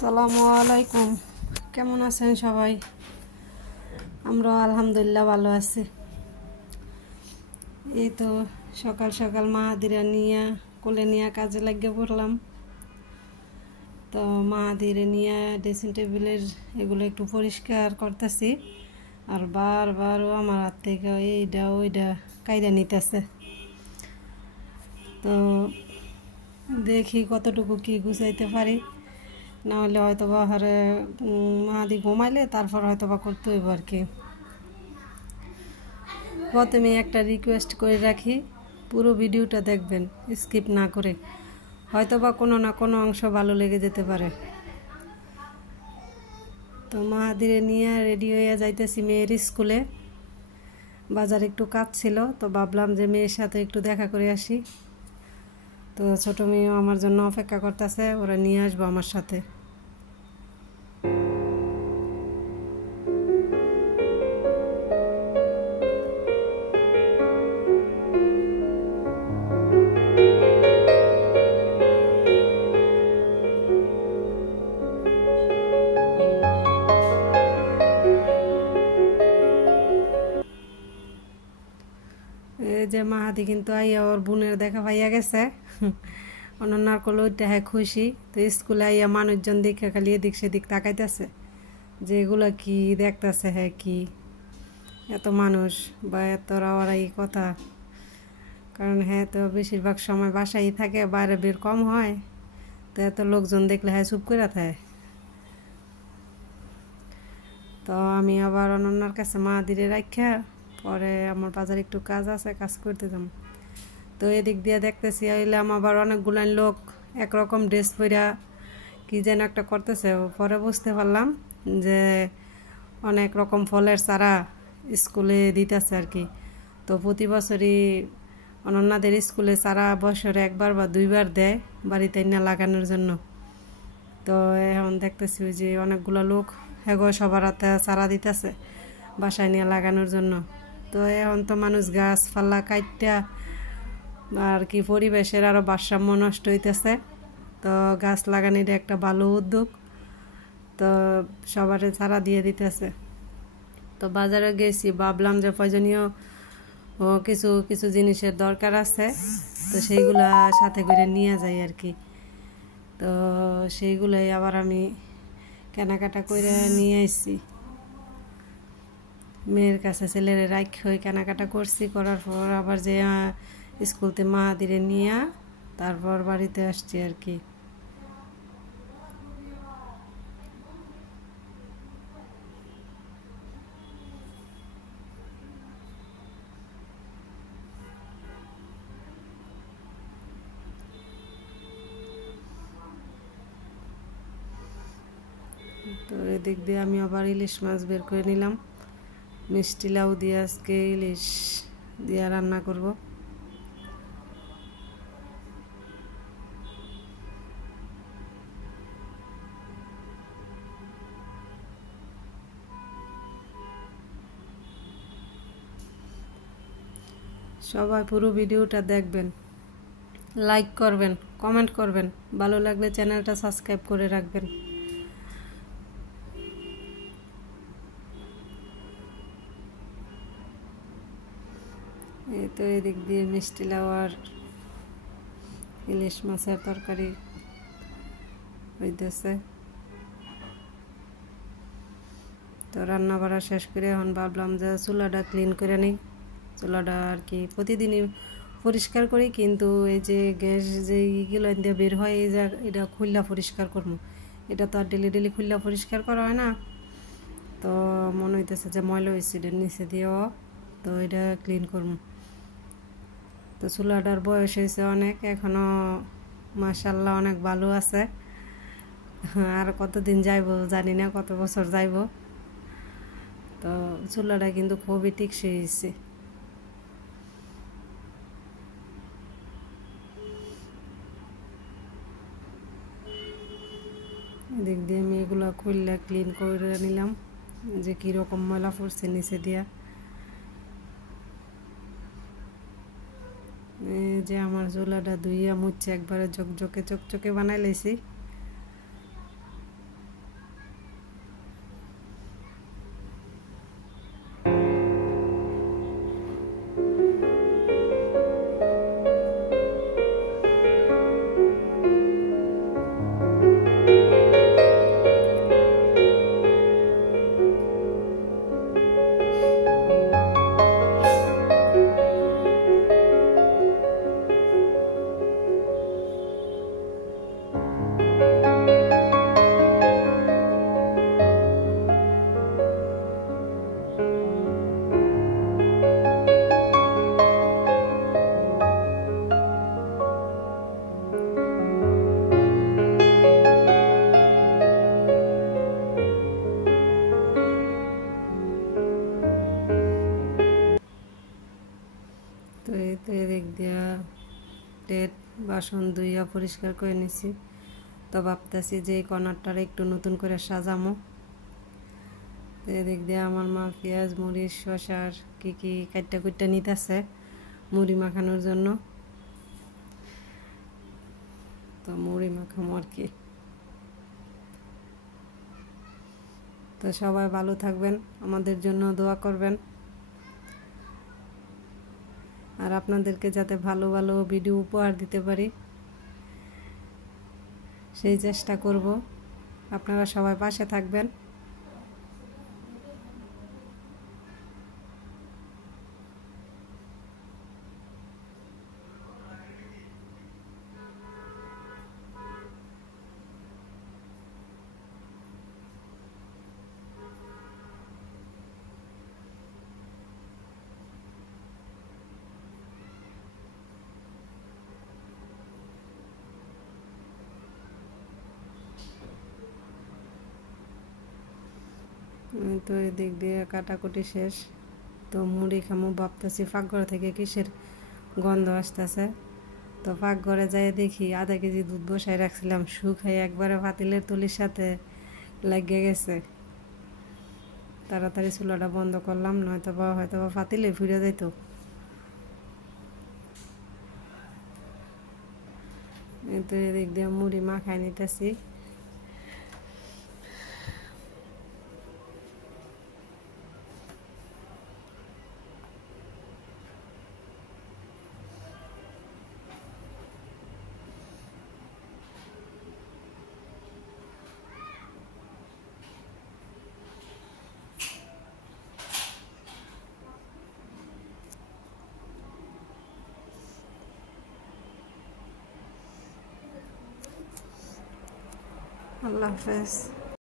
আসসালামু আলাইকুম। কেমন আছেন সবাই? আমরা আলহামদুলিল্লাহ ভালো আছি। এই তো সকাল সকাল মাহাদিরা নিয়ে কোলে নিয়ে কাজে লাগিয়ে পড়লাম। তো মাহাদিরে নিয়ে ড্রেসিং টেবিলের এগুলো একটু পরিষ্কার করতেছি, আর বারবারও আমার হাত থেকে এইটা ওইটা কায়দা নিতেছে। তো দেখি কতটুকু কি গুছাইতে পারি, না হলে হয়তো বা হারে মাহাদি ঘুমাইলে তারপর হয়তো বা করতে হইব আর কি। প্রথমে একটা রিকোয়েস্ট করে রাখি, পুরো ভিডিওটা দেখবেন স্কিপ না করে, হয়তো বা কোনো না কোনো অংশ ভালো লেগে যেতে পারে। তো মাহাদিরে নিয়ে রেডি হয়ে যাইতেছি মেয়ের স্কুলে। বাজারে একটু কাজ ছিল, তো ভাবলাম যে মেয়ের সাথে একটু দেখা করে আসি। তো ছোটো মেয়েও আমার জন্য অপেক্ষা করতেছে, ওরা নিয়ে আসবো আমার সাথে। এই যে মাহাদি কিন্তু আইয়া ওর বোনের দেখা পাইয়া গেছে। অনন্যার কোলে ওইটা হ্যাঁ খুশি। তো স্কুলে আইয়া মানুষজন দেখে খালি এদিক সেদিক তাকাইতেছে যে এগুলা কি দেখতেছে, হ্যাঁ কি এত মানুষ বা এত রাওয়ারাই কথা। কারণ হ্যাঁ তো বেশিরভাগ সময় বাসায় থাকে, বাইরে বের কম হয়, তো এত লোকজন দেখলে হ্যাঁ চুপ করে থাকে। তো আমি আবার অনন্যার কাছে মাহাদিরে রাখা পরে আমার বাজারে একটু কাজ আছে, কাজ করতে যাব। তো এদিক দিয়ে দেখতেছি আইলাম আবার অনেকগুলো লোক একরকম ড্রেস পরা কি যেন একটা করতেছে। পরে বুঝতে পারলাম যে অনেক রকম ফলের চারা স্কুলে দিতেছে আর কি। তো প্রতি বছরই অনন্যাদের স্কুলে চারা বছরে একবার বা দুইবার দেয় বাড়িতে না লাগানোর জন্য। তো এখন দেখতেছি যে অনেকগুলো লোক হেগো সবার হাতে চারা দিতেছে বাসায় নিয়ে লাগানোর জন্য। তো এখন তো মানুষ গাছপালা কাটটা আর কি পরিবেশের আরও ভারসাম্য নষ্ট হইতেছে। তো গাছ লাগানোর একটা ভালো উদ্যোগ, তো সবার চারা দিয়ে দিতেছে। তো বাজারে গেছি, ভাবলাম যে প্রয়োজনীয় কিছু কিছু জিনিসের দরকার আছে, তো সেইগুলা সাথে করে নিয়ে যাই আর কি। তো সেইগুলাই আবার আমি কেনাকাটা করে নিয়ে আসছি। মেয়ের কাছে ছেলের রাখ হয়ে কেনাকাটা করছি, করার পর আবার যে স্কুলতে মাহাদিরে নিয়ে তারপর বাড়িতে আসছি আর কি। তো এদিক দিয়ে আমি আবার ইলিশ মাছ বের করে নিলাম। মিষ্টি লাউ দিয়ে আজকে ইলিশ দিয়ে রান্না করব। সবাই পুরো ভিডিওটা দেখবেন, লাইক করবেন, কমেন্ট করবেন, ভালো লাগলে চ্যানেলটা সাবস্ক্রাইব করে রাখবেন। এই তো এদিক দিয়ে মিষ্টি লাউ আর ইলিশ মাছের তরকারি হইতেছে। তো রান্না বাড়া শেষ করে এখন ভাবলাম যে চুলাটা ক্লিন করে নিই। চুলাটা আর কি প্রতিদিনই পরিষ্কার করি, কিন্তু এই যে গ্যাস যে ইগুলো দিয়ে বের হয় এই যে এটা খুললা পরিষ্কার করবো, এটা তো আর ডেলি ডেলি খুললা পরিষ্কার করা হয় না। তো মনে হইতেছে যে ময়লা হয়েছে এটার নিচে দিয়েও, তো এটা ক্লিন করবো। তো চুলাটার বয়স হয়েছে অনেক, এখনও মাশাআল্লাহ অনেক ভালো আছে। আর কতদিন যাইব জানি না, কত বছর যাইব। তো চুলাটা কিন্তু খুবই টিকসই হয়েছে। এদিক দিয়ে আমি এগুলো খুললে ক্লিন করে নিলাম যে কীরকম ময়লা পড়ছে নিচে দিয়া। যে আমার চুলাটা ধুইয়া মুচ্ছে একবারে চকচকে চকচকে বানাই লাইছি। বাসন ধুইয়া পরিষ্কার করে নিছি। তো ভাবতেছি যে এই কর্নারটার একটু নতুন করে সাজামো। তো এদিক দিয়ে আমার মা পেঁয়াজ মরিচ শসার কি কি কাটটা কুটটা নিতেছে মুড়ি মাখানোর জন্য। তো মুড়ি মাখামো আর কি। তো সবাই ভালো থাকবেন, আমাদের জন্য দোয়া করবেন, আর আপনাদেরকে যাতে ভালো ভালো ভিডিও উপহার দিতে পারি সেই চেষ্টা করব। আপনারা সবাই পাশে থাকবেন। তো এদিক দিয়ে কাটাকুটি শেষ। তো মুড়ি খামো ভাবতেছি পাকঘর থেকে কিসের গন্ধ আসতেছে। তো পাকঘরে যাই দেখি আধা কেজি দুধ বসাই রাখছিলাম, শুকাই একবারে পাতিলের তুলির সাথে লেগে গেছে। তাড়াতাড়ি চুলাটা বন্ধ করলাম, হয়তো বা পাতিলে ফিরে যাইতো। তো এদিক দিয়ে মুড়ি মাখাই নিতেছি। আল্লাহ হাফেজ।